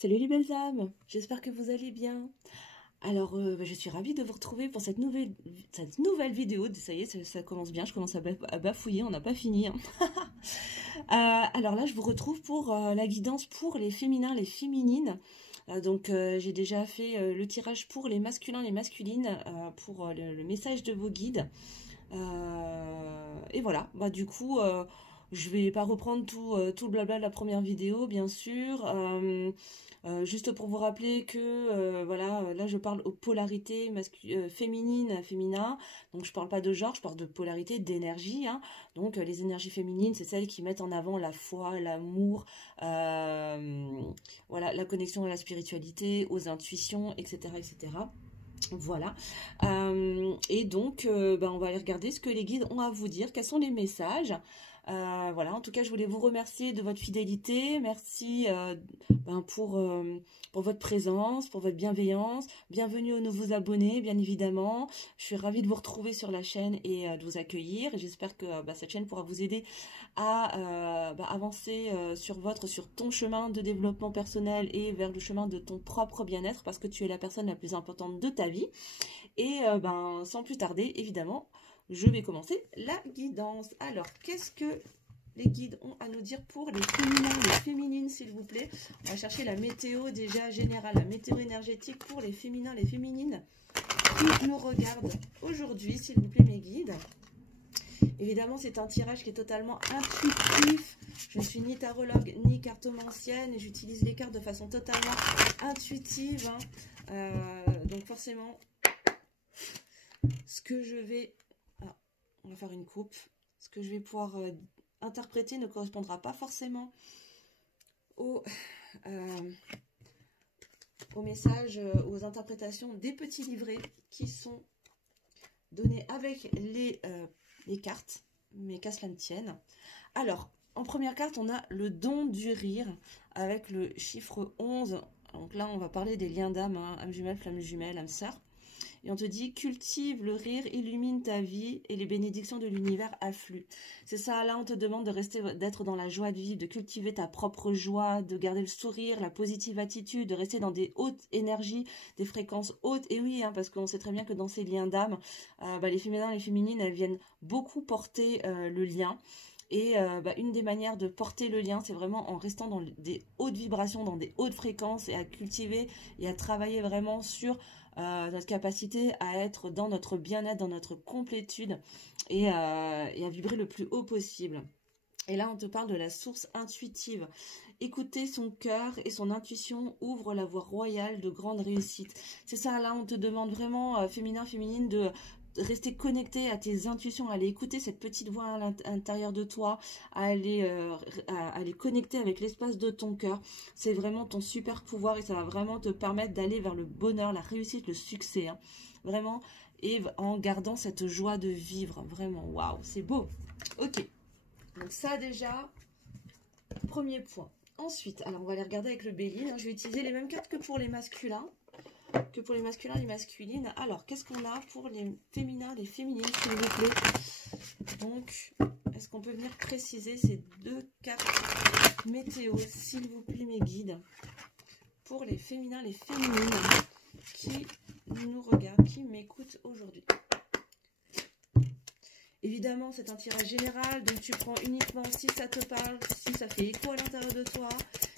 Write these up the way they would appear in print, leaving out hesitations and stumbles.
Salut les belles âmes, j'espère que vous allez bien. Alors, je suis ravie de vous retrouver pour cette nouvelle vidéo. Ça y est, ça commence bien, je commence à bafouiller, on n'a pas fini, hein. Alors là, je vous retrouve pour la guidance pour les féminins, les féminines. J'ai déjà fait le tirage pour les masculins, les masculines, pour le message de vos guides. Et voilà, du coup, je vais pas reprendre tout le blabla de la première vidéo, bien sûr. Juste pour vous rappeler que voilà, là je parle aux polarités féminines, féminin. Donc je parle pas de genre, je parle de polarité, d'énergie, hein. Donc les énergies féminines, c'est celles qui mettent en avant la foi, l'amour, voilà, la connexion à la spiritualité, aux intuitions, etc., etc. Voilà. On va aller regarder ce que les guides ont à vous dire, quels sont les messages. Voilà, en tout cas, je voulais vous remercier de votre fidélité. Merci pour votre présence, pour votre bienveillance. Bienvenue aux nouveaux abonnés, bien évidemment. Je suis ravie de vous retrouver sur la chaîne et de vous accueillir. J'espère que cette chaîne pourra vous aider à avancer sur ton chemin de développement personnel et vers le chemin de ton propre bien-être, parce que tu es la personne la plus importante de ta vie. Et sans plus tarder, évidemment, je vais commencer la guidance. Alors, qu'est-ce que les guides ont à nous dire pour les féminins, les féminines, s'il vous plaît? On va chercher la météo déjà générale, la météo énergétique pour les féminins, les féminines qui nous regardent aujourd'hui, s'il vous plaît, mes guides. Évidemment, c'est un tirage qui est totalement intuitif. Je ne suis ni tarologue ni cartomancienne et j'utilise les cartes de façon totalement intuitive, hein. Donc forcément, ce que je vais... Ah, on va faire une coupe. Ce que je vais pouvoir interpréter ne correspondra pas forcément au message, aux interprétations des petits livrets qui sont donnés avec les cartes, mais qu'à cela ne tienne. Alors, en première carte, on a le don du rire avec le chiffre 11. Donc là, on va parler des liens d'âme, hein, âme jumelle, flamme jumelle, âme sœur. Et on te dit, cultive le rire, illumine ta vie et les bénédictions de l'univers affluent. C'est ça, là on te demande d'être dans la joie de vivre, de cultiver ta propre joie, de garder le sourire, la positive attitude, de rester dans des hautes énergies, des fréquences hautes. Et oui, hein, parce qu'on sait très bien que dans ces liens d'âme, les féminins et les féminines, elles viennent beaucoup porter le lien. Et une des manières de porter le lien, c'est vraiment en restant dans des hautes vibrations, dans des hautes fréquences et à cultiver et à travailler vraiment sur notre capacité à être dans notre bien-être, dans notre complétude et à vibrer le plus haut possible. Et là, on te parle de la source intuitive. Écouter son cœur et son intuition ouvre la voie royale de grande réussite. C'est ça, là, on te demande vraiment, féminin, féminine, de rester connecté à tes intuitions, à aller écouter cette petite voix à l'intérieur de toi, à aller connecter avec l'espace de ton cœur. C'est vraiment ton super pouvoir et ça va vraiment te permettre d'aller vers le bonheur, la réussite, le succès, hein. Vraiment, et en gardant cette joie de vivre. Vraiment, waouh, c'est beau. Ok, donc ça déjà, premier point. Ensuite, alors on va aller regarder avec le Béline, hein. Je vais utiliser les mêmes cartes que pour les masculins. Les masculines. Alors, qu'est-ce qu'on a pour les féminins, les féminines, s'il vous plaît? Donc, est-ce qu'on peut venir préciser ces deux cartes météo, s'il vous plaît, mes guides, pour les féminins, les féminines qui nous regardent, qui m'écoutent aujourd'hui? Évidemment, c'est un tirage général, donc tu prends uniquement si ça te parle, si ça fait écho à l'intérieur de toi.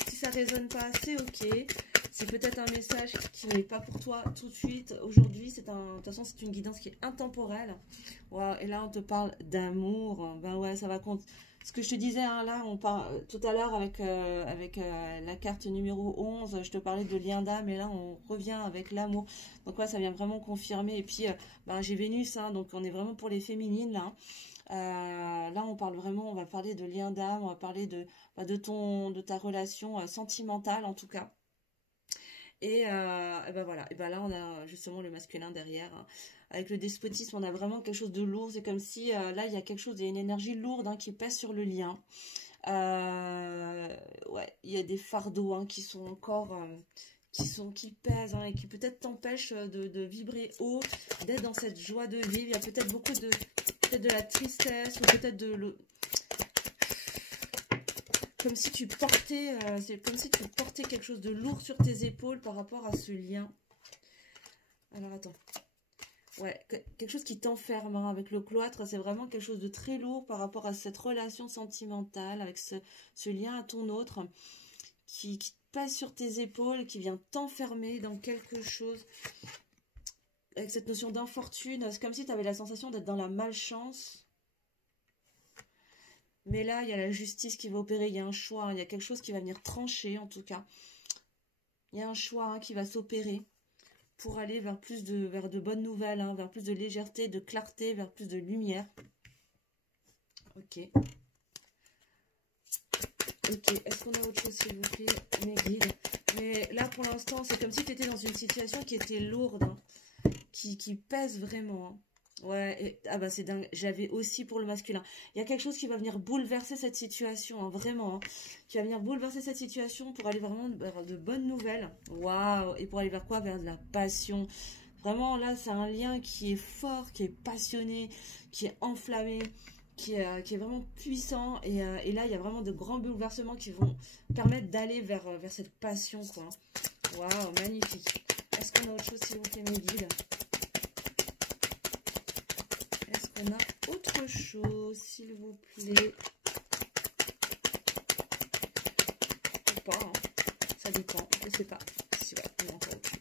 Si ça ne résonne pas, c'est ok. C'est peut-être un message qui n'est pas pour toi tout de suite. Aujourd'hui, de toute façon, c'est une guidance qui est intemporelle. Wow, et là, on te parle d'amour. Ben ouais, ça va compte. Ce que je te disais, hein, là, on parle tout à l'heure avec la carte numéro 11, je te parlais de lien d'âme, et là, on revient avec l'amour. Donc ouais, ça vient vraiment confirmer. Et puis, j'ai Vénus, hein, donc on est vraiment pour les féminines, là. Là, on va parler de lien d'âme, on va parler de ta relation sentimentale, en tout cas. Et voilà, et là on a justement le masculin derrière, hein. Avec le despotisme, on a vraiment quelque chose de lourd. C'est comme si là il y a il y a une énergie lourde, hein, qui pèse sur le lien. Ouais, il y a des fardeaux, hein, qui sont encore qui pèsent, hein, et qui peut-être t'empêchent de vibrer haut, d'être dans cette joie de vivre. Il y a peut-être beaucoup de la tristesse ou peut-être comme si tu portais, c'est comme si tu portais quelque chose de lourd sur tes épaules par rapport à ce lien. Alors, attends. Ouais, quelque chose qui t'enferme hein, avec le cloître, c'est vraiment quelque chose de très lourd par rapport à cette relation sentimentale, avec ce lien à ton autre, qui passe sur tes épaules, qui vient t'enfermer dans quelque chose, avec cette notion d'infortune. C'est comme si tu avais la sensation d'être dans la malchance. Mais là, il y a la justice qui va opérer, il y a un choix, hein, il y a quelque chose qui va venir trancher en tout cas. Il y a un choix hein, qui va s'opérer pour aller vers de bonnes nouvelles, hein, vers plus de légèreté, de clarté, vers plus de lumière. Ok. Ok, est-ce qu'on a autre chose s'il vous plaît, mes guides? Mais là pour l'instant, c'est comme si tu étais dans une situation qui était lourde, hein, qui pèse vraiment. Hein. Ouais, ah bah c'est dingue, j'avais aussi pour le masculin. Il y a quelque chose qui va venir bouleverser cette situation, hein, vraiment. Hein, qui va venir bouleverser cette situation pour aller vraiment vers de bonnes nouvelles. Waouh! Et pour aller vers quoi? Vers de la passion. Vraiment, là, c'est un lien qui est fort, qui est passionné, qui est enflammé, qui est vraiment puissant. Et là, il y a vraiment de grands bouleversements qui vont permettre d'aller vers cette passion, quoi. Waouh, magnifique. Est-ce qu'on a autre chose, s'il vous plaît, mes guides? On a autre chose, s'il vous plaît. Ou pas, hein. Ça dépend, je sais pas. Si, ouais, on a encore autre chose.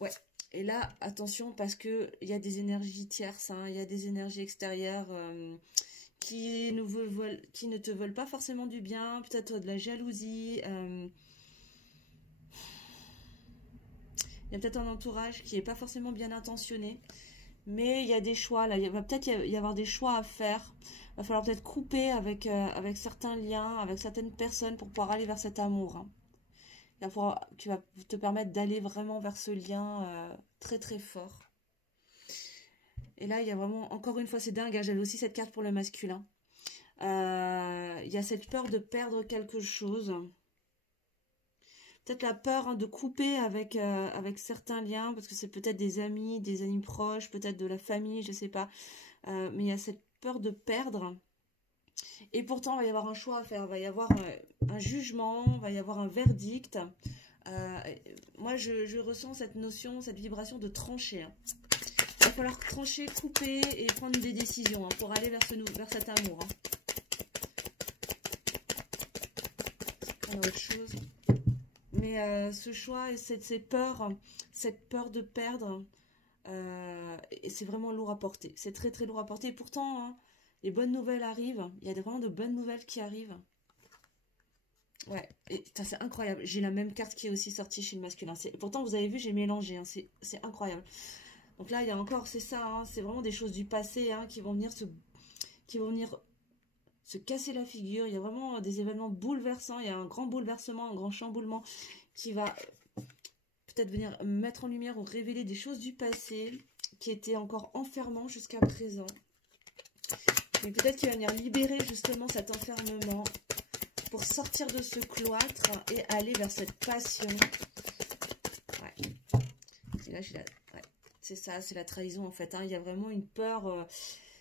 Ouais, et là, attention, parce que il y a des énergies tierces, hein, il y a des énergies extérieures qui ne te veulent pas forcément du bien, peut-être de la jalousie. Il y a peut-être un entourage qui n'est pas forcément bien intentionné. Mais il y a des choix. Là, il va peut-être y avoir des choix à faire. Il va falloir peut-être couper avec certains liens, avec certaines personnes pour pouvoir aller vers cet amour. Hein. Qui va te permettre d'aller vraiment vers ce lien très très fort. Et là, il y a vraiment, encore une fois, c'est dingue. Hein, j'avais aussi cette carte pour le masculin. Il y a cette peur de perdre quelque chose. Peut-être la peur hein, de couper avec certains liens, parce que c'est peut-être des amis proches, peut-être de la famille, je ne sais pas. Mais il y a cette peur de perdre. Et pourtant, il va y avoir un choix à faire. Il va y avoir un jugement, il va y avoir un verdict. Moi, je ressens cette notion, cette vibration de trancher. Hein. Il va falloir trancher, couper et prendre des décisions hein, pour aller vers cet amour. Hein. On a autre chose. Mais ce choix et cette peur de perdre, c'est vraiment lourd à porter. C'est très très lourd à porter. Et pourtant, hein, les bonnes nouvelles arrivent. Il y a vraiment de bonnes nouvelles qui arrivent. Ouais, et c'est incroyable. J'ai la même carte qui est aussi sortie chez le masculin. Pourtant, vous avez vu, j'ai mélangé. Hein, c'est incroyable. Donc là, il y a encore, c'est ça. Hein, c'est vraiment des choses du passé hein, qui vont venir se casser la figure. Il y a vraiment des événements bouleversants. Il y a un grand bouleversement, un grand chamboulement qui va peut-être venir mettre en lumière ou révéler des choses du passé qui étaient encore enfermants jusqu'à présent. Mais peut-être qu'il va venir libérer justement cet enfermement pour sortir de ce cloître et aller vers cette passion. Ouais. Et là, ouais. C'est ça, c'est la trahison en fait. Hein. Il y a vraiment une peur...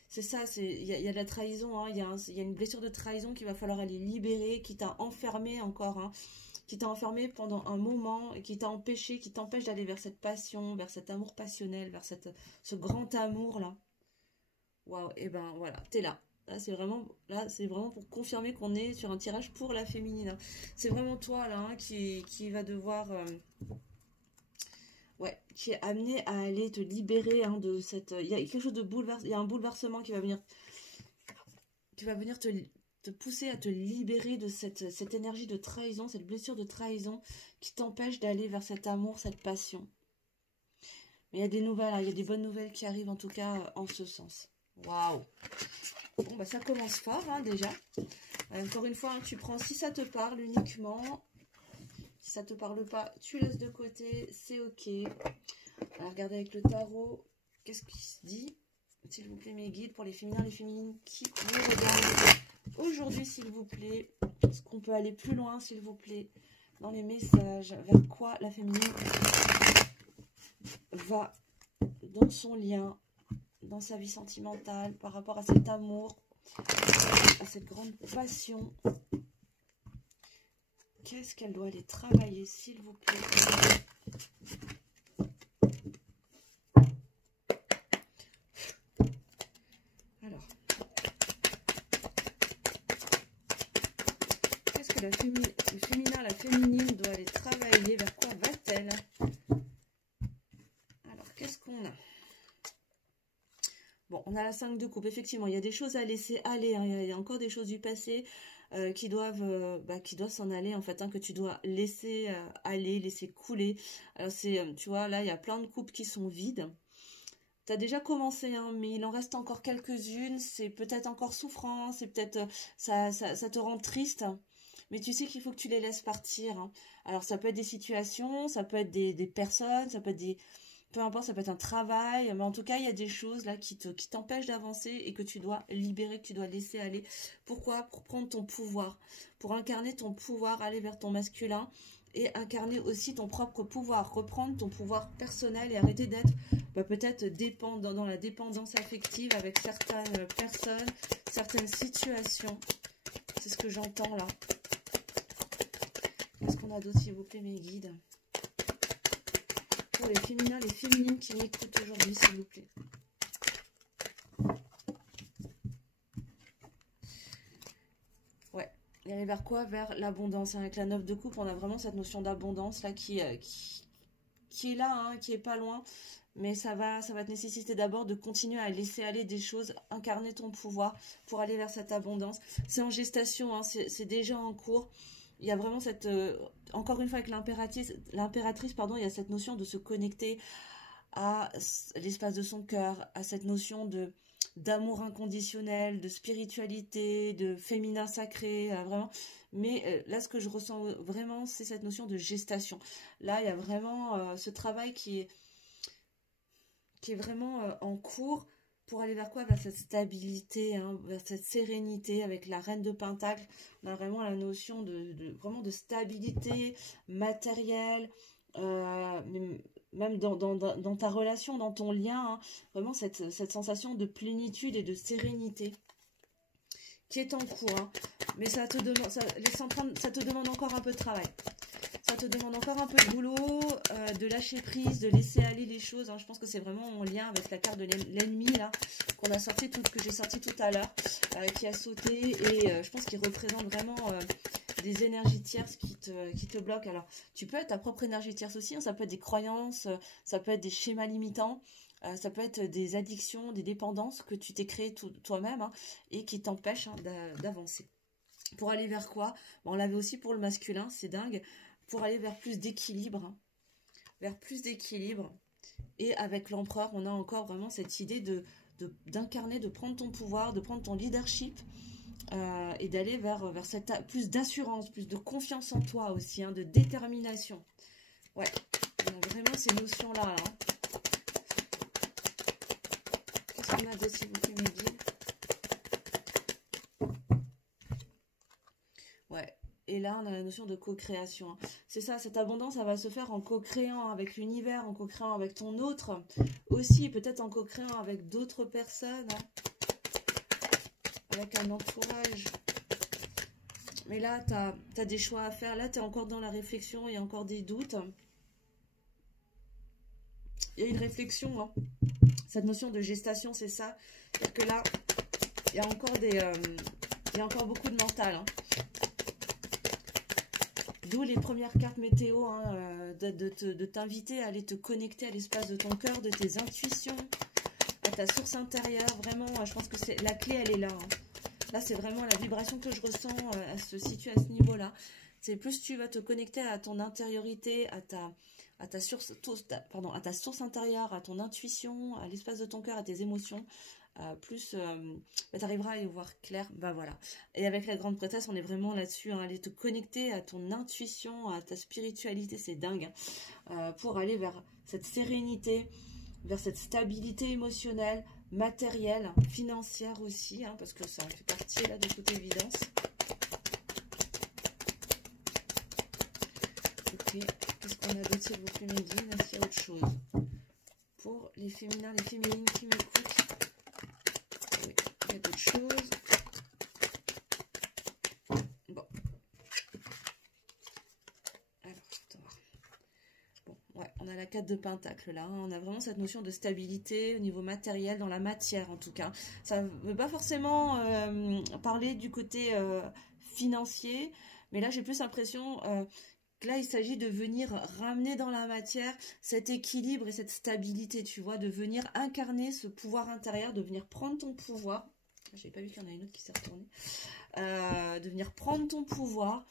C'est ça, il y a de la trahison, hein. Il y a une blessure de trahison qu'il va falloir aller libérer, qui t'a enfermé encore, hein, qui t'a enfermé pendant un moment, et qui t'empêche d'aller vers cette passion, vers cet amour passionnel, vers ce grand amour-là. Waouh, et ben voilà, t'es là. Là, c'est vraiment pour confirmer qu'on est sur un tirage pour la féminine. Hein. C'est vraiment toi, là, hein, qui va devoir... Ouais, qui est amené à aller te libérer hein, de cette... Il y a quelque chose de bouleversant, il y a un bouleversement qui va venir te pousser à te libérer de cette énergie de trahison, cette blessure de trahison qui t'empêche d'aller vers cet amour, cette passion. Mais il y a des nouvelles, hein, il y a des bonnes nouvelles qui arrivent en tout cas en ce sens. Waouh! Bon, bah ça commence fort hein, déjà. Encore une fois, hein, tu prends si ça te parle uniquement... Si ça ne te parle pas, tu laisses de côté, c'est ok. Alors, regardez avec le tarot, qu'est-ce qui se dit? S'il vous plaît, mes guides, pour les féminins, les féminines qui me regardent aujourd'hui, s'il vous plaît. Est-ce qu'on peut aller plus loin, s'il vous plaît, dans les messages? Vers quoi la féminine va dans son lien, dans sa vie sentimentale, par rapport à cet amour à cette grande passion. Qu'est-ce qu'elle doit aller travailler, s'il vous plaît? Alors, qu'est-ce que le féminin, la féminine doit aller travailler? Vers quoi va-t-elle? Alors, qu'est-ce qu'on a? Bon, on a la 5 de coupe. Effectivement, il y a des choses à laisser aller. Hein. Il y a encore des choses du passé qui doivent s'en aller, en fait, hein, que tu dois laisser aller, laisser couler. Alors, tu vois, là, il y a plein de coupes qui sont vides. Tu as déjà commencé, hein, mais il en reste encore quelques-unes. C'est peut-être encore souffrant, c'est peut-être ça te rend triste. Mais tu sais qu'il faut que tu les laisses partir. Hein. Alors, ça peut être des situations, ça peut être des personnes, ça peut être des... Peu importe, ça peut être un travail, mais en tout cas, il y a des choses là qui t'empêchent d'avancer et que tu dois libérer, que tu dois laisser aller. Pourquoi? Pour prendre ton pouvoir, pour incarner ton pouvoir, aller vers ton masculin et incarner aussi ton propre pouvoir, reprendre ton pouvoir personnel et arrêter d'être peut-être dépendant, dans la dépendance affective avec certaines personnes, certaines situations. C'est ce que j'entends là. Qu'est-ce qu'on a d'autre, s'il vous plaît, mes guides? Pour les féminins, les féminines qui m'écoutent aujourd'hui, s'il vous plaît. Ouais, et aller vers quoi? Vers l'abondance. Avec la 9 de coupe, on a vraiment cette notion d'abondance là qui est là, hein, qui est pas loin. Mais ça va te nécessiter d'abord de continuer à laisser aller des choses, incarner ton pouvoir pour aller vers cette abondance. C'est en gestation, hein, c'est déjà en cours. Il y a vraiment cette... encore une fois, avec l'impératrice, pardon, il y a cette notion de se connecter à l'espace de son cœur, à cette notion d'amour inconditionnel, de spiritualité, de féminin sacré, vraiment. Mais là, ce que je ressens vraiment, c'est cette notion de gestation. Là, il y a vraiment ce travail qui est vraiment en cours. Pour aller vers quoi? Vers cette stabilité, hein, vers cette sérénité avec la reine de Pentacle. On a vraiment la notion vraiment de stabilité matérielle, même dans ta relation, dans ton lien. Hein, vraiment cette sensation de plénitude et de sérénité qui est en cours. Hein. Mais ça te demande encore un peu de travail. Ça te demande encore un peu de boulot, de lâcher prise, de laisser aller les choses. Hein. Je pense que c'est vraiment en lien avec la carte de l'ennemi là qu'on a sorti, que j'ai sorti tout à l'heure, qui a sauté et je pense qu'il représente vraiment des énergies tierces qui te bloquent. Alors, tu peux être ta propre énergie tierce aussi. Hein. Ça peut être des croyances, ça peut être des schémas limitants. Ça peut être des addictions, des dépendances que tu t'es créé toi-même hein, et qui t'empêchent hein, d'avancer. Pour aller vers quoi? Bon, on l'avait aussi pour le masculin, c'est dingue. Pour aller vers plus d'équilibre. Hein, vers plus d'équilibre. Et avec l'empereur, on a encore vraiment cette idée d'incarner, de prendre ton pouvoir, de prendre ton leadership et d'aller vers plus d'assurance, plus de confiance en toi aussi, hein, de détermination. Ouais, on a vraiment ces notions-là. Hein. Qu'est-ce qu'on a de s'il vous plaît, mes guides? Ouais. Et là, on a la notion de co-création. Hein. C'est ça, cette abondance, ça va se faire en co-créant avec l'univers, en co-créant avec ton autre. Aussi, peut-être en co-créant avec d'autres personnes. Hein. Avec un entourage. Mais là, tu as des choix à faire. Là, tu es encore dans la réflexion. Il y a encore des doutes. Il y a une réflexion. Hein. Cette notion de gestation, c'est ça. C'est-à-dire que là, il y a encore il y a encore beaucoup de mental. Hein. D'où les premières cartes météo, hein, de t'inviter à aller te connecter à l'espace de ton cœur, de tes intuitions, à ta source intérieure. Vraiment, je pense que la clé, elle est là. Hein. Là, c'est vraiment la vibration que je ressens, elle se situe à ce niveau-là. C'est plus tu vas te connecter à ton intériorité, à ta source intérieure, à ton intuition, à l'espace de ton cœur, à tes émotions. Plus tu arriveras à y voir clair, bah voilà. Et avec la grande prêtresse, on est vraiment là-dessus, hein, aller te connecter à ton intuition, à ta spiritualité, c'est dingue, hein, pour aller vers cette sérénité, vers cette stabilité émotionnelle, matérielle, financière aussi, hein, parce que ça en fait partie là de toute évidence. Ok, qu'est-ce qu'on a d'autre s'il vous plaît, mes guides? Est-ce qu'il y a autre chose pour les féminins, les féminines qui m'écoutent? peut-être autre chose. Bon. Alors, attends voir. Bon, ouais, on a la 4 de Pentacle là. On a vraiment cette notion de stabilité au niveau matériel, dans la matière en tout cas. Ça ne veut pas forcément parler du côté financier, mais là j'ai plus l'impression que là il s'agit de venir ramener dans la matière cet équilibre et cette stabilité, tu vois, de venir incarner ce pouvoir intérieur, de venir prendre ton pouvoir. J'ai pas vu qu'il y en a une autre qui s'est retournée. De venir prendre ton pouvoir.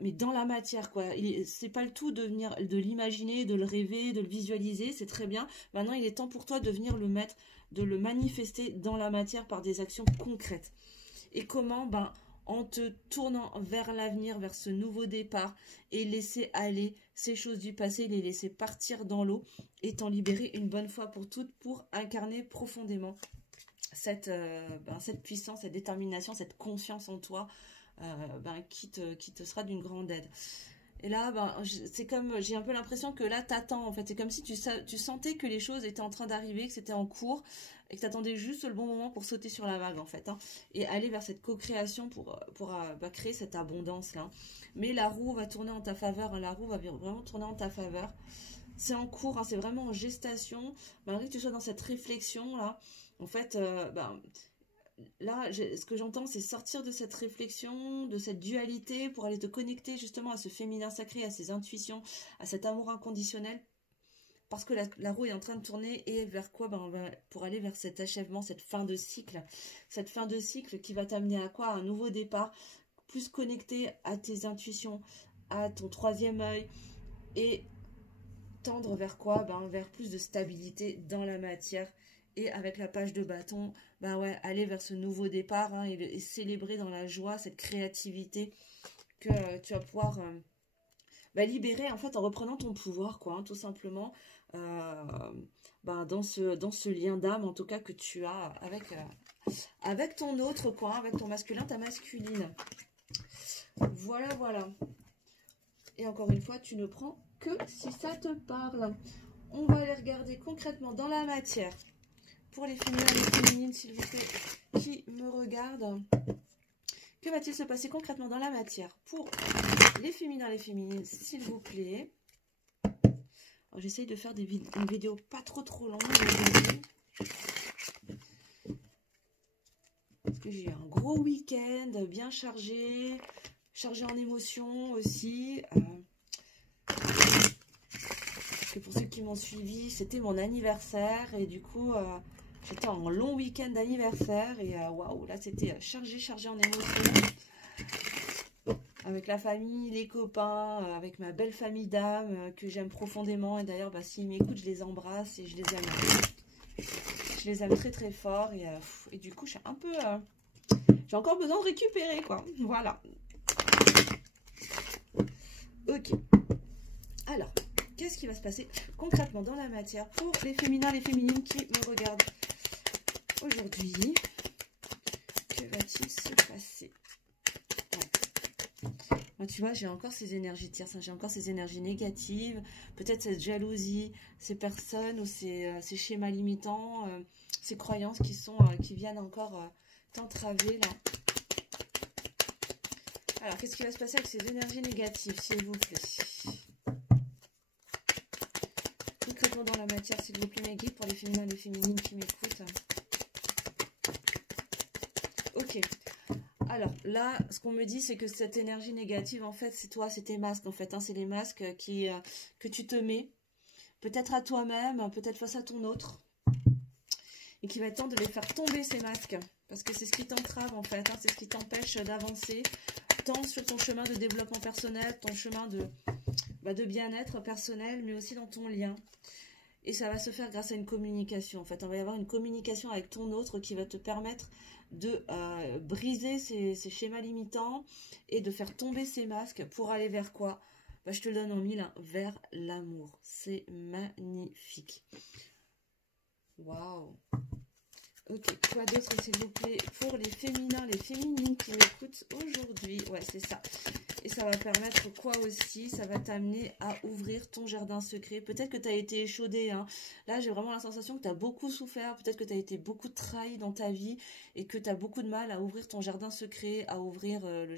Mais dans la matière, quoi. C'est pas le tout de venir de l'imaginer, de le rêver, de le visualiser, c'est très bien. Maintenant, il est temps pour toi de venir le mettre, de le manifester dans la matière par des actions concrètes. Et comment? Ben, en te tournant vers l'avenir, vers ce nouveau départ, et laisser aller ces choses du passé, les laisser partir dans l'eau, et t'en libérer une bonne fois pour toutes pour incarner profondément cette puissance, cette détermination, cette confiance en toi, qui te sera d'une grande aide. Et là, c'est comme, j'ai un peu l'impression que là, t'attends, en fait. C'est comme si tu sentais que les choses étaient en train d'arriver, que c'était en cours, et que t'attendais juste le bon moment pour sauter sur la vague, en fait. Hein, et aller vers cette co-création pour créer cette abondance-là. Mais la roue va tourner en ta faveur, hein, la roue va vraiment tourner en ta faveur. C'est en cours, hein, c'est vraiment en gestation. Malgré que tu sois dans cette réflexion-là, en fait, là, ce que j'entends, c'est sortir de cette réflexion, de cette dualité pour aller te connecter justement à ce féminin sacré, à ses intuitions, à cet amour inconditionnel. Parce que la roue est en train de tourner et vers quoi? Pour aller vers cet achèvement, cette fin de cycle. Cette fin de cycle qui va t'amener à quoi? À un nouveau départ, plus connecté à tes intuitions, à ton troisième œil et tendre vers quoi? Vers plus de stabilité dans la matière. Et avec la page de bâton, aller vers ce nouveau départ, hein, et célébrer dans la joie cette créativité que tu vas pouvoir libérer en fait en reprenant ton pouvoir, quoi, hein, tout simplement, dans ce lien d'âme en tout cas que tu as avec ton autre, quoi, hein, avec ton masculin, ta masculine. Voilà, voilà. Et encore une fois, tu ne prends que si ça te parle. On va aller regarder concrètement dans la matière. Pour les féminins et les féminines, s'il vous plaît, qui me regardent. Que va-t-il se passer concrètement dans la matière pour les féminins et les féminines, s'il vous plaît. J'essaye de faire une vidéo pas trop longue aujourd'hui. Parce que j'ai eu un gros week-end bien chargé en émotions aussi. Parce que pour ceux qui m'ont suivi, c'était mon anniversaire et du coup... j'étais en long week-end d'anniversaire et waouh, là c'était chargé en émotions. Avec la famille, les copains, avec ma belle famille d'âmes que j'aime profondément. Et d'ailleurs, s'ils m'écoutent, je les embrasse et je les aime. Je les aime très très fort. Et du coup, je suis un peu... j'ai encore besoin de récupérer, quoi. Voilà. Ok. Alors, qu'est-ce qui va se passer concrètement dans la matière pour les féminins, les féminines qui me regardent aujourd'hui? Que va-t-il se passer? Moi, tu vois, j'ai encore ces énergies tierces, hein, j'ai encore ces énergies négatives, peut-être cette jalousie, ces personnes ou ces schémas limitants, ces croyances qui viennent encore t'entraver là. Alors, qu'est-ce qui va se passer avec ces énergies négatives, s'il vous plaît? Concrètement dans la matière, s'il vous plaît, mes guides, pour les féminins et les féminines qui m'écoutent. Ok. Alors là, ce qu'on me dit, c'est que cette énergie négative, en fait, c'est toi, c'est tes masques, en fait. Hein, c'est les masques que tu te mets, peut-être à toi-même, peut-être face à ton autre. Et qu'il va être temps de les faire tomber, ces masques. Parce que c'est ce qui t'entrave, en fait. Hein, c'est ce qui t'empêche d'avancer, tant sur ton chemin de développement personnel, ton chemin de bien-être personnel, mais aussi dans ton lien. Et ça va se faire grâce à une communication. En fait, on va y avoir une communication avec ton autre qui va te permettre de briser ces schémas limitants et de faire tomber ces masques pour aller vers quoi? Je te le donne en mille, hein, vers l'amour. C'est magnifique. Waouh. Ok, quoi d'autre, s'il vous plaît, pour les féminins, les féminines qui m'écoutent aujourd'hui? Ouais, c'est ça. Et ça va permettre quoi aussi? Ça va t'amener à ouvrir ton jardin secret. Peut-être que tu as été échaudé, hein. Là, j'ai vraiment la sensation que tu as beaucoup souffert. Peut-être que tu as été beaucoup trahi dans ta vie et que tu as beaucoup de mal à ouvrir ton jardin secret, à ouvrir le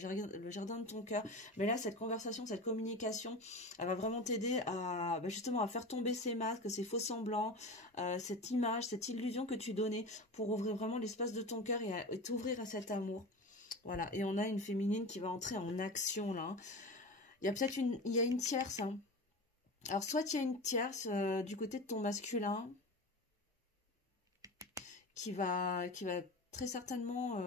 jardin de ton cœur. Mais là, cette conversation, cette communication, elle va vraiment t'aider à justement à faire tomber ces masques, ces faux semblants, cette image, cette illusion que tu donnais pour ouvrir vraiment l'espace de ton cœur et t'ouvrir à cet amour. Voilà, et on a une féminine qui va entrer en action là. Il y a peut-être une tierce. Hein. Alors soit il y a une tierce du côté de ton masculin qui va très certainement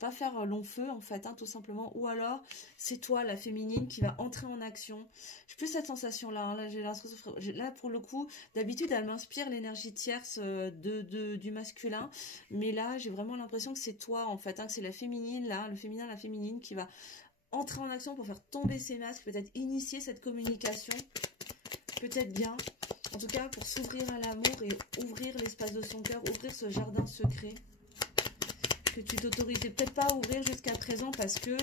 pas faire long feu en fait, hein, tout simplement. Ou alors c'est toi la féminine qui va entrer en action. J'ai plus cette sensation là. Hein. Là j'ai l'impression, là pour le coup, d'habitude elle m'inspire l'énergie tierce du masculin, mais là j'ai vraiment l'impression que c'est toi en fait, hein, que c'est la féminine là, le féminin, la féminine qui va entrer en action pour faire tomber ces masques, peut-être initier cette communication, peut-être bien. En tout cas pour s'ouvrir à l'amour et ouvrir l'espace de son cœur, ouvrir ce jardin secret que tu t'autorisais peut-être pas à ouvrir jusqu'à présent parce que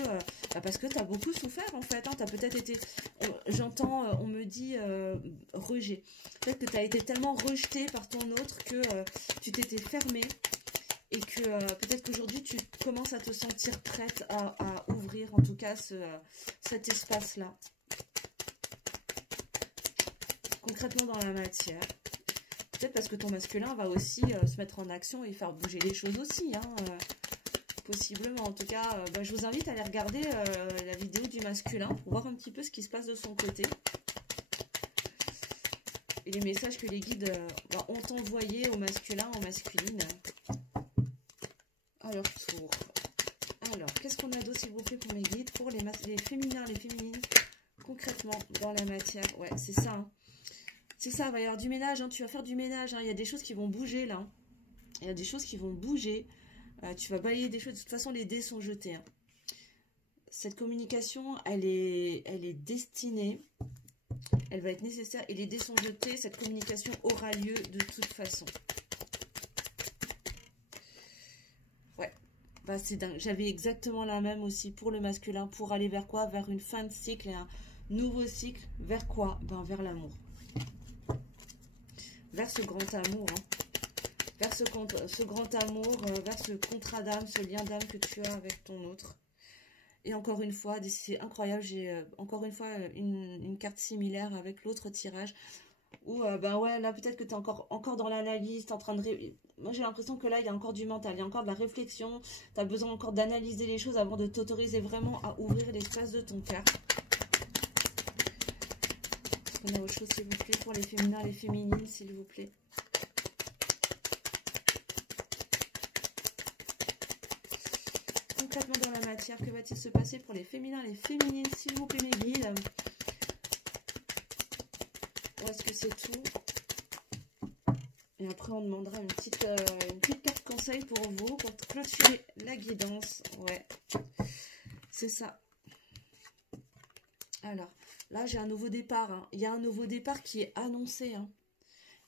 tu as beaucoup souffert en fait. Hein. Tu as peut-être été, j'entends, on me dit rejet. Peut-être que tu as été tellement rejeté par ton autre que tu t'étais fermée et que peut-être qu'aujourd'hui tu commences à te sentir prête à ouvrir en tout cas cet espace-là. Concrètement dans la matière. Peut-être parce que ton masculin va aussi se mettre en action et faire bouger les choses aussi. Hein, possiblement. En tout cas, je vous invite à aller regarder la vidéo du masculin pour voir un petit peu ce qui se passe de son côté. Et les messages que les guides ont envoyés au masculin, aux masculines. À leur tour. Alors, qu'est-ce qu'on a d'autre s'il vous plaît pour mes guides? Pour les féminins, les féminines, concrètement, dans la matière. Ouais, c'est ça. Hein. C'est ça, il va y avoir du ménage, hein. Tu vas faire du ménage, hein. Il y a des choses qui vont bouger là. Il y a des choses qui vont bouger. Tu vas balayer des choses. De toute façon, les dés sont jetés. Hein. Cette communication, elle est destinée. Elle va être nécessaire. Et les dés sont jetés. Cette communication aura lieu de toute façon. Ouais. Bah, c'est dingue. J'avais exactement la même aussi pour le masculin. Pour aller vers quoi? Vers une fin de cycle et un nouveau cycle. Vers quoi? Ben, vers l'amour. Vers ce grand amour. Hein. Vers ce grand amour, vers ce contrat d'âme, ce lien d'âme que tu as avec ton autre. Et encore une fois, c'est incroyable, j'ai encore une fois une carte similaire avec l'autre tirage. Où, ouais, là peut-être que tu es encore dans l'analyse, tu es en train de... Moi j'ai l'impression que là il y a encore du mental, il y a encore de la réflexion, tu as besoin encore d'analyser les choses avant de t'autoriser vraiment à ouvrir l'espace de ton cœur. Est-ce qu'on a autre chose s'il vous plaît pour les féminins, les féminines s'il vous plaît? Dans la matière, que va-t-il se passer pour les féminins, les féminines, s'il vous plaît mes guides? Ou est-ce que c'est tout? Et après on demandera une petite carte conseil pour vous, pour clôturer la guidance. Ouais, c'est ça. Alors, là j'ai un nouveau départ. Hein. Il y a un nouveau départ qui est annoncé. Hein.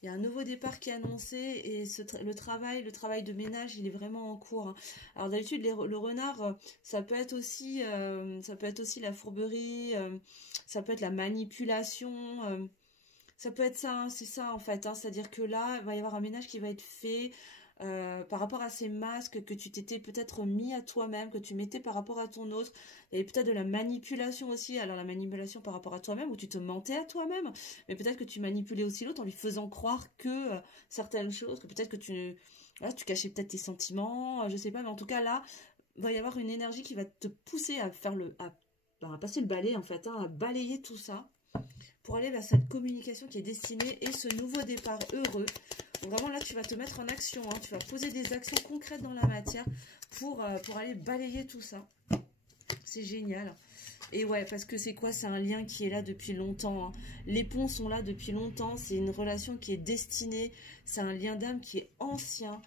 Il y a un nouveau départ qui est annoncé et le travail de ménage, il est vraiment en cours. Hein. Alors d'habitude, le renard, ça peut être aussi la fourberie, ça peut être la manipulation, ça peut être ça, hein, c'est ça en fait. Hein, c'est-à-dire que là, il va y avoir un ménage qui va être fait par rapport à ces masques que tu t'étais peut-être mis à toi-même, que tu mettais par rapport à ton autre. Il y avait peut-être de la manipulation aussi. Alors la manipulation par rapport à toi-même, où tu te mentais à toi-même, mais peut-être que tu manipulais aussi l'autre en lui faisant croire que certaines choses, que peut-être que tu cachais peut-être tes sentiments, je sais pas, mais en tout cas là, il va y avoir une énergie qui va te pousser à faire à passer le balai en fait, hein, à balayer tout ça pour aller vers cette communication qui est destinée et ce nouveau départ heureux. Donc vraiment là tu vas te mettre en action, hein, tu vas poser des actions concrètes dans la matière pour aller balayer tout ça. C'est génial. Et ouais, parce que c'est quoi? C'est un lien qui est là depuis longtemps. Hein. Les ponts sont là depuis longtemps. C'est une relation qui est destinée. C'est un lien d'âme qui est ancien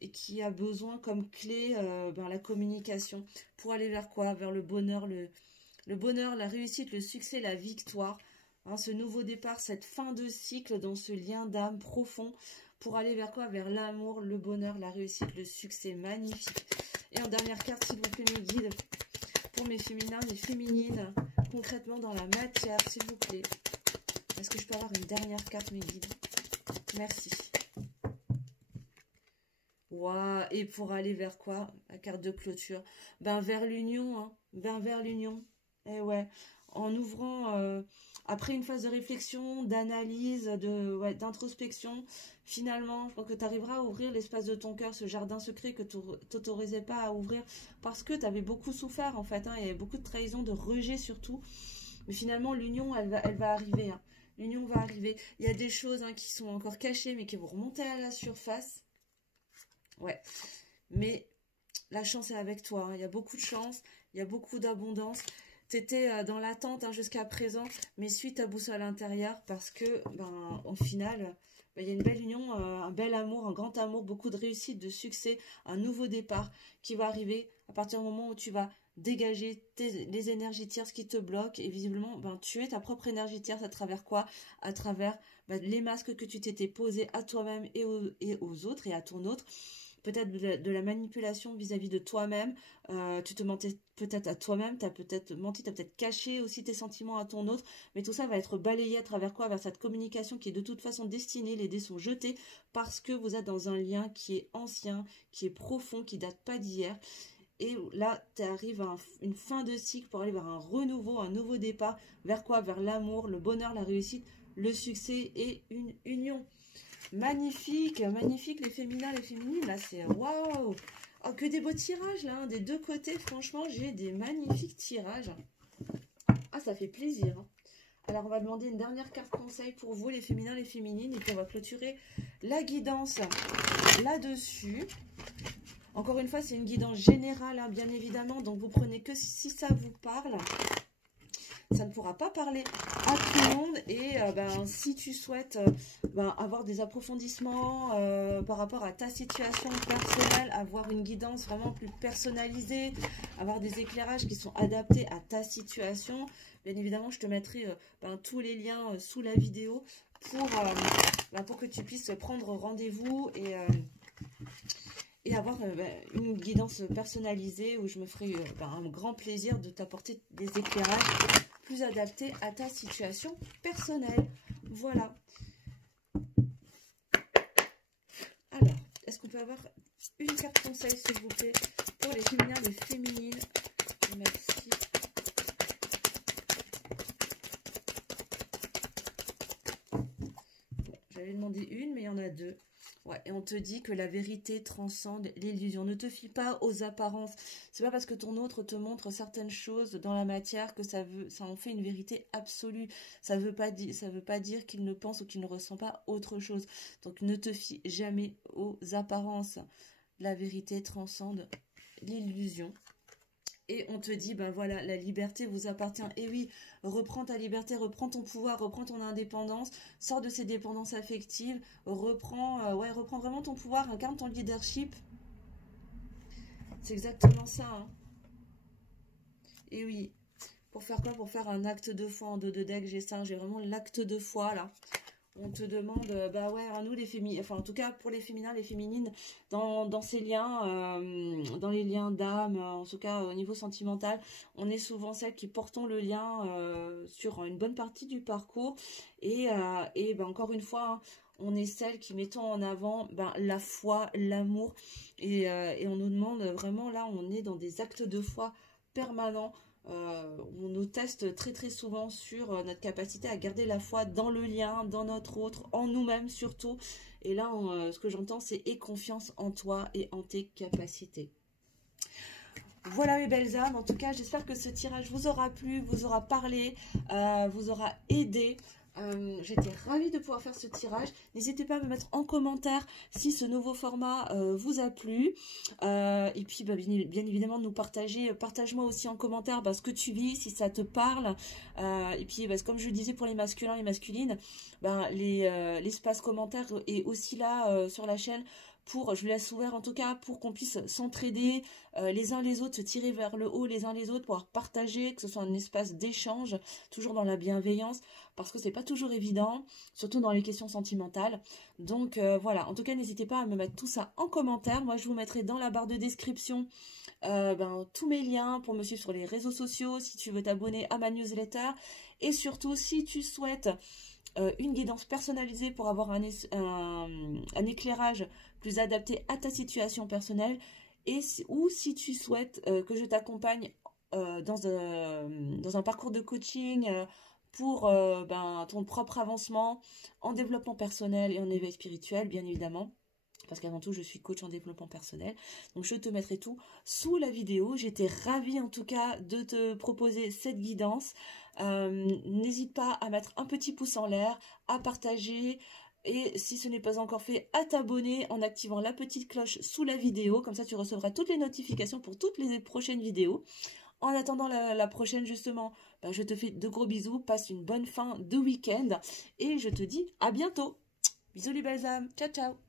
et qui a besoin comme clé la communication. Pour aller vers quoi? Vers le bonheur, le bonheur, la réussite, le succès, la victoire. Hein, ce nouveau départ, cette fin de cycle dans ce lien d'âme profond. Pour aller vers quoi? Vers l'amour, le bonheur, la réussite, le succès. Magnifique. Et en dernière carte, s'il vous plaît, mes guides, pour mes féminins et féminines, concrètement dans la matière, s'il vous plaît. Est-ce que je peux avoir une dernière carte, mes guides? Merci. Waouh, et pour aller vers quoi? La carte de clôture. Ben vers l'union, hein. Ben vers l'union. Eh ouais, en ouvrant, après une phase de réflexion, d'analyse, d'introspection, finalement, je crois que tu arriveras à ouvrir l'espace de ton cœur, ce jardin secret que tu t'autorisais pas à ouvrir, parce que tu avais beaucoup souffert, en fait, hein, il y avait beaucoup de trahison, de rejet surtout. Mais finalement, l'union, elle va arriver, hein. L'union va arriver. Il y a des choses, hein, qui sont encore cachées, mais qui vont remonter à la surface. Ouais, mais la chance est avec toi, hein. Il y a beaucoup de chance, il y a beaucoup d'abondance. Tu étais dans l'attente, hein, jusqu'à présent, mais suis ta boussole intérieure parce que, ben, au final, ben, il y a une belle union, un bel amour, un grand amour, beaucoup de réussite, de succès, un nouveau départ qui va arriver à partir du moment où tu vas dégager les énergies tierces qui te bloquent et visiblement, ben, tu es ta propre énergie tierce à travers quoi? À travers les masques que tu t'étais posés à toi-même et aux autres et à ton autre. Peut-être de la manipulation vis-à-vis de toi-même, tu te mentais peut-être à toi-même, tu as peut-être menti, tu as peut-être caché aussi tes sentiments à ton autre, mais tout ça va être balayé à travers quoi? Vers cette communication qui est de toute façon destinée, les dés sont jetés, parce que vous êtes dans un lien qui est ancien, qui est profond, qui date pas d'hier, et là, tu arrives à une fin de cycle pour aller vers un renouveau, un nouveau départ, vers quoi? Vers l'amour, le bonheur, la réussite, le succès et une union. Magnifique, magnifique les féminins, les féminines, là c'est waouh! Oh, que des beaux tirages là, hein. Des deux côtés, franchement, j'ai des magnifiques tirages. Ah, ça fait plaisir, hein. Alors, on va demander une dernière carte conseil pour vous, les féminins, les féminines, et puis on va clôturer la guidance là-dessus. Encore une fois, c'est une guidance générale, hein, bien évidemment, donc vous prenez que si ça vous parle. Ça ne pourra pas parler à tout le monde et ben, si tu souhaites avoir des approfondissements par rapport à ta situation personnelle, avoir une guidance vraiment plus personnalisée, avoir des éclairages qui sont adaptés à ta situation, bien évidemment je te mettrai tous les liens sous la vidéo pour que tu puisses prendre rendez-vous et avoir une guidance personnalisée où je me ferai un grand plaisir de t'apporter des éclairages plus adaptés à ta situation personnelle. Voilà. Alors, est-ce qu'on peut avoir une carte conseil, s'il vous plaît, pour les féminins et les féminines? Merci. Bon, j'avais demandé une, mais il y en a deux. Ouais, et on te dit que la vérité transcende l'illusion. Ne te fie pas aux apparences. C'est pas parce que ton autre te montre certaines choses dans la matière que ça en fait une vérité absolue. Ça veut pas dire qu'il ne pense ou qu'il ne ressent pas autre chose. Donc ne te fie jamais aux apparences. La vérité transcende l'illusion. Et on te dit, ben voilà, la liberté vous appartient. Et oui, reprends ta liberté, reprends ton pouvoir, reprends ton indépendance, sors de ces dépendances affectives, reprends vraiment ton pouvoir, incarne ton leadership. C'est exactement ça, hein. Et oui, pour faire quoi? Pour faire un acte de foi en dos de deck, j'ai ça, j'ai vraiment l'acte de foi, là. On te demande, bah ouais, à nous les féminines, enfin en tout cas pour les féminins, les féminines, dans ces liens, dans les liens d'âme, en tout cas au niveau sentimental, on est souvent celles qui portons le lien sur une bonne partie du parcours. Et encore une fois, hein, on est celles qui mettons en avant la foi, l'amour. Et on nous demande vraiment, là, on est dans des actes de foi permanents. On nous teste très très souvent sur notre capacité à garder la foi dans le lien, dans notre autre, en nous-mêmes surtout. Et là, ce que j'entends, c'est « aie confiance en toi et en tes capacités ». Voilà mes belles âmes, en tout cas, j'espère que ce tirage vous aura plu, vous aura parlé, vous aura aidé. J'étais ravie de pouvoir faire ce tirage. N'hésitez pas à me mettre en commentaire si ce nouveau format vous a plu. Et puis bien évidemment nous partage-moi aussi en commentaire ce que tu vis, si ça te parle. Et puis comme je le disais pour les masculins et les masculines, l'espace commentaire est aussi là sur la chaîne je vous laisse ouvert en tout cas pour qu'on puisse s'entraider les uns les autres, se tirer vers le haut les uns les autres, pouvoir partager, que ce soit un espace d'échange, toujours dans la bienveillance, parce que c'est pas toujours évident, surtout dans les questions sentimentales. Donc voilà, en tout cas n'hésitez pas à me mettre tout ça en commentaire. Moi je vous mettrai dans la barre de description tous mes liens pour me suivre sur les réseaux sociaux, si tu veux t'abonner à ma newsletter, et surtout si tu souhaites une guidance personnalisée pour avoir un éclairage plus adapté à ta situation personnelle, ou si tu souhaites que je t'accompagne dans un parcours de coaching pour ton propre avancement en développement personnel et en éveil spirituel, bien évidemment. Parce qu'avant tout, je suis coach en développement personnel. Donc, je te mettrai tout sous la vidéo. J'étais ravie, en tout cas, de te proposer cette guidance. N'hésite pas à mettre un petit pouce en l'air, à partager. Et si ce n'est pas encore fait, à t'abonner en activant la petite cloche sous la vidéo. Comme ça, tu recevras toutes les notifications pour toutes les prochaines vidéos. En attendant la prochaine, justement, je te fais de gros bisous. Passe une bonne fin de week-end. Et je te dis à bientôt. Bisous les belles âmes. Ciao, ciao.